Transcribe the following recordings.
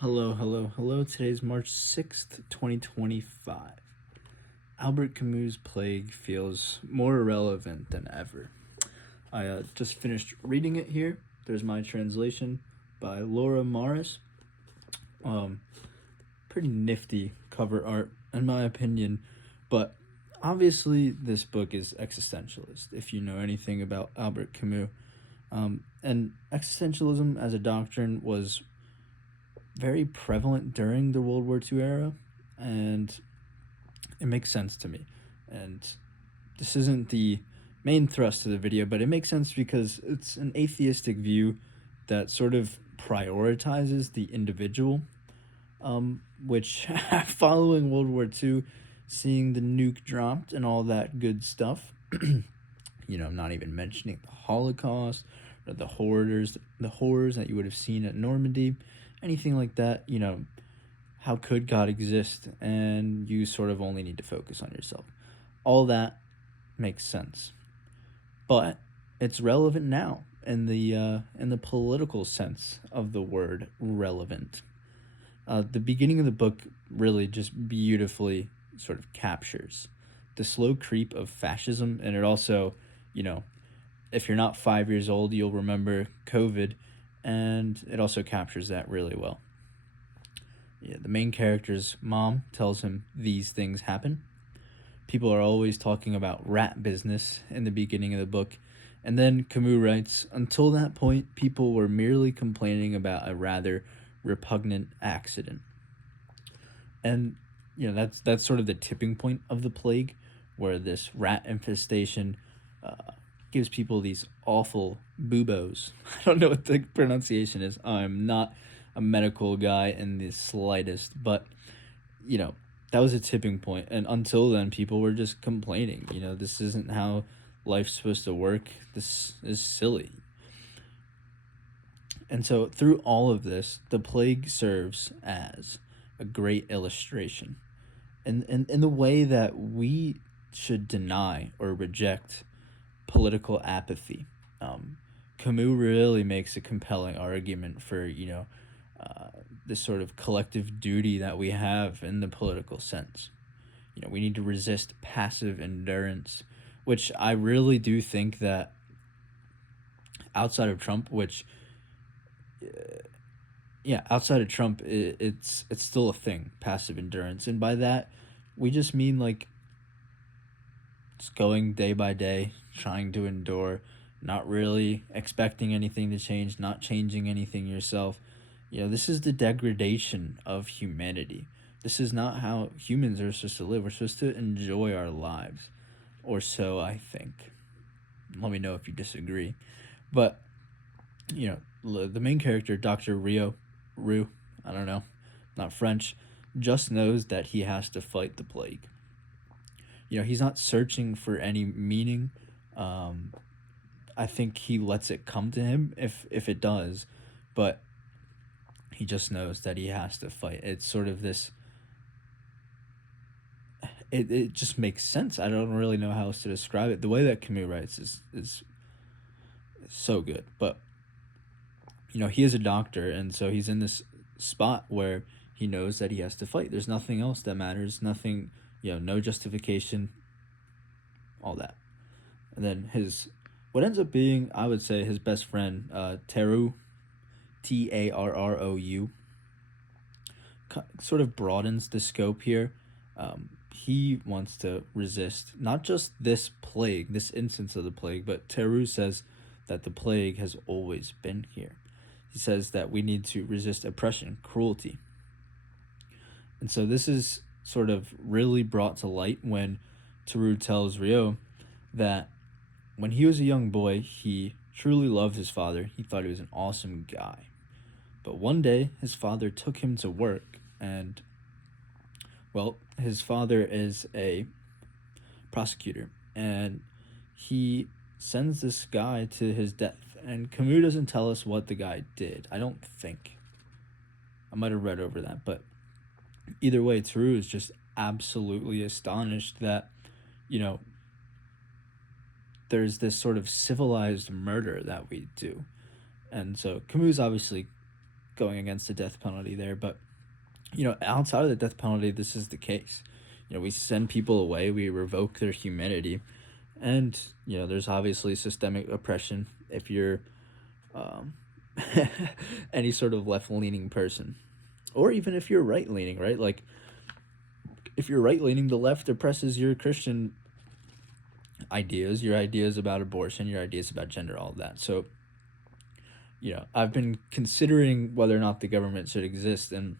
Hello, hello, hello. Today's March 6th, 2025. Albert Camus' Plague feels more relevant than ever. I just finished reading it here. There's my translation by Laura Morris. Um, Pretty nifty cover art, in my opinion, but obviously this book is existentialist, if you know anything about Albert Camus. And existentialism as a doctrine was very prevalent during the World War II era, and it makes sense to me. And this isn't the main thrust of the video, but it makes sense because it's an atheistic view that sort of prioritizes the individual, which following World War II, seeing the nuke dropped and all that good stuff, not even mentioning the Holocaust or the horrors that you would have seen at Normandy, anything like that, how could God exist? And you sort of only need to focus on yourself. All that makes sense, but it's relevant now in the political sense of the word relevant. The beginning of the book really just beautifully sort of captures the slow creep of fascism, and it also, you know, if you're not 5 years old, you'll remember COVID, and it also captures that really well. Yeah, the main character's mom tells him these things happen. People are always talking about rat business in the beginning of the book, and then Camus writes, until that point, people were merely complaining about a rather repugnant accident. And that's sort of the tipping point of the plague, where this rat infestation gives people these awful buboes. I don't know what the pronunciation is. I'm not a medical guy in the slightest, but you know, that was a tipping point. And until then, people were just complaining. This isn't how life's supposed to work. This is silly. And so, through all of this, the plague serves as a great illustration. And in the way that we should deny or reject political apathy. Camus really makes a compelling argument for, this sort of collective duty that we have in the political sense. We need to resist passive endurance, which I really do think that outside of Trump, outside of Trump, it's still a thing, passive endurance, and by that, we just mean like just going day by day, trying to endure, not really expecting anything to change, not changing anything yourself. This is the degradation of humanity. This is not how humans are supposed to live. We're supposed to enjoy our lives, or so I think. Let me know if you disagree. But, the main character, Dr. Rue, I don't know, not French, just knows that he has to fight the plague. He's not searching for any meaning. I think he lets it come to him if it does, but he just knows that he has to fight. It's sort of this. It just makes sense. I don't really know how else to describe it. The way that Camus writes is so good, but he is a doctor, and so he's in this spot where he knows that he has to fight. There's nothing else that matters. Nothing, no justification, all that. And then what ends up being, I would say, his best friend, Tarrou, Tarrou, sort of broadens the scope here. He wants to resist not just this plague, this instance of the plague, but Tarrou says that the plague has always been here. He says that we need to resist oppression, cruelty. And so this is sort of really brought to light when Tarrou tells Rio that when he was a young boy, he truly loved his father. He thought he was an awesome guy. But one day, his father took him to work, and, well, his father is a prosecutor, and he sends this guy to his death. And Camus doesn't tell us what the guy did. I don't think. I might have read over that, but either way, Tarrou is just absolutely astonished that, there's this sort of civilized murder that we do. And so Camus obviously going against the death penalty there, but outside of the death penalty, this is the case. We send people away, we revoke their humanity, and there's obviously systemic oppression if you're um, any sort of left-leaning person, or even if you're right-leaning, right? Like, if you're right-leaning, the left oppresses your Christian ideas, your ideas about abortion, your ideas about gender, all of that. So, I've been considering whether or not the government should exist, and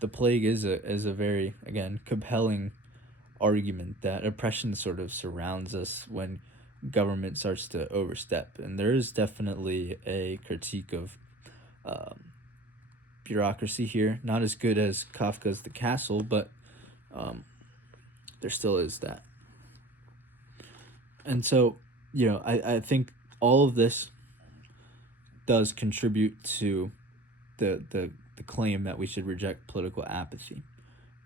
the plague is a very, again, compelling argument that oppression sort of surrounds us when government starts to overstep. And there is definitely a critique of bureaucracy here. Not as good as Kafka's The Castle, but there still is that. And so, I think all of this does contribute to the claim that we should reject political apathy.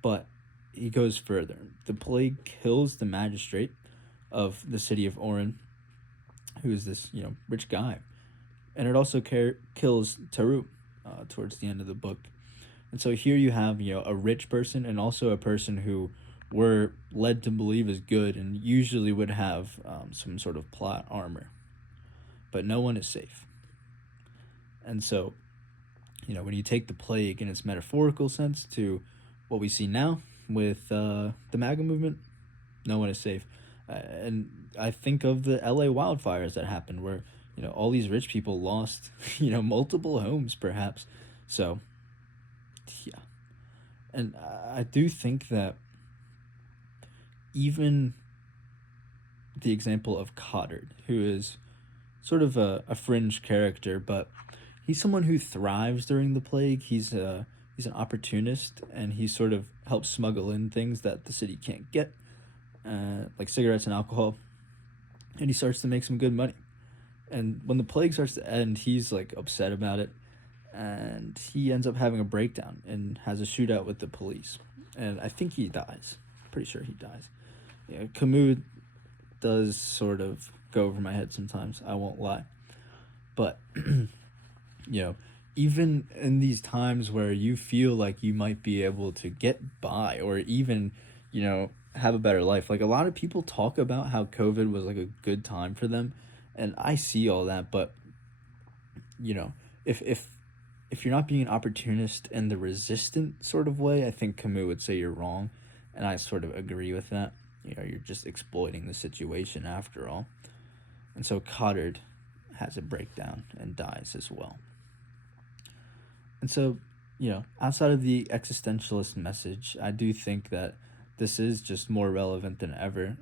But he goes further. The plague kills the magistrate of the city of Oran, who is this, rich guy. And it also kills Taru towards the end of the book. And so here you have, a rich person and also a person who we're led to believe is good and usually would have some sort of plot armor. But no one is safe. And so, when you take the plague in its metaphorical sense to what we see now with the MAGA movement, no one is safe. And I think of the LA wildfires that happened where, all these rich people lost, multiple homes perhaps. So, yeah. And I do think that even the example of Coddard, who is sort of a fringe character, but he's someone who thrives during the plague. He's an opportunist, and he sort of helps smuggle in things that the city can't get, like cigarettes and alcohol, and he starts to make some good money. And when the plague starts to end, he's like upset about it, and he ends up having a breakdown and has a shootout with the police. And I think he dies. Pretty sure he dies. Camus does sort of go over my head sometimes, I won't lie. But, even in these times where you feel like you might be able to get by or even, have a better life. Like, a lot of people talk about how COVID was like a good time for them, and I see all that, but if you're not being an opportunist in the resistant sort of way, I think Camus would say you're wrong, and I sort of agree with that. You're just exploiting the situation after all. And so Coddard has a breakdown and dies as well. And so, outside of the existentialist message, I do think that this is just more relevant than ever.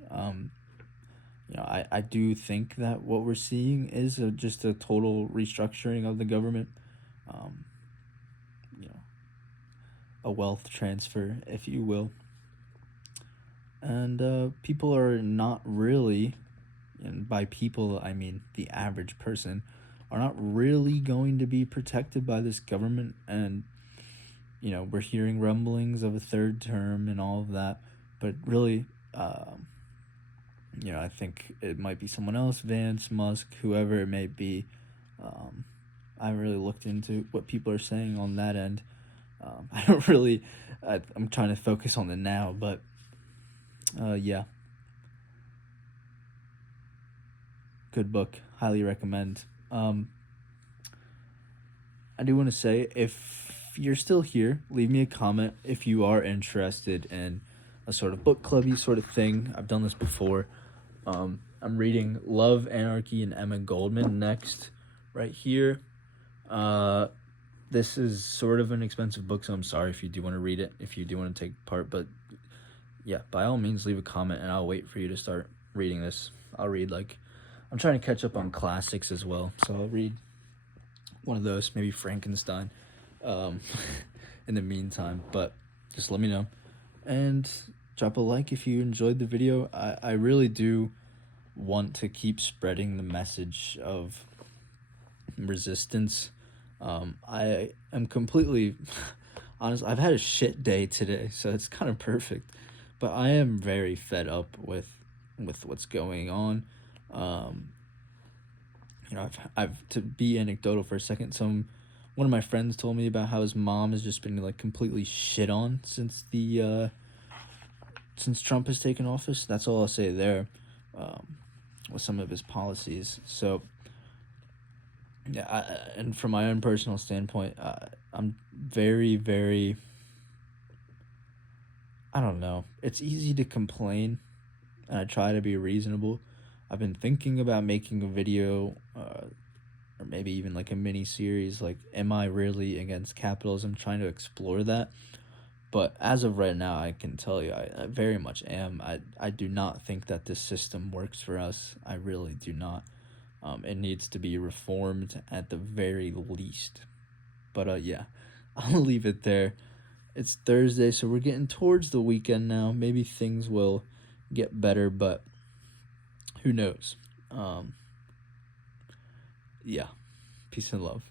I do think that what we're seeing is just a total restructuring of the government. A wealth transfer, if you will. And people are not really, and by people I mean the average person, are not really going to be protected by this government. And we're hearing rumblings of a third term and all of that, but really I think it might be someone else, Vance, Musk, whoever it may be. I haven't really looked into what people are saying on that end. I'm trying to focus on the now, but yeah. Good book. Highly recommend. I do want to say, if you're still here, leave me a comment if you are interested in a sort of book clubby sort of thing. I've done this before. I'm reading Love, Anarchy, and Emma Goldman next, right here. This is sort of an expensive book, so I'm sorry if you do want to read it, if you do want to take part, but yeah, by all means, leave a comment, and I'll wait for you to start reading this. I'm trying to catch up on classics as well, so I'll read one of those, maybe Frankenstein, in the meantime, but just let me know. And drop a like if you enjoyed the video. I really do want to keep spreading the message of resistance. I am completely honest. I've had a shit day today, so it's kind of perfect, but I am very fed up with what's going on. I've to be anecdotal for a second, some one of my friends told me about how his mom has just been like completely shit on since Trump has taken office. That's all I'll say there, with some of his policies. So yeah, and from my own personal standpoint, I'm very, very. I don't know. It's easy to complain, and I try to be reasonable. I've been thinking about making a video, or maybe even like a mini series, like, am I really against capitalism? Trying to explore that. But as of right now, I can tell you, I very much am. I do not think that this system works for us. I really do not. It needs to be reformed at the very least. But yeah, I'll leave it there. It's Thursday, so we're getting towards the weekend now. Maybe things will get better, but who knows? Yeah. Peace and love.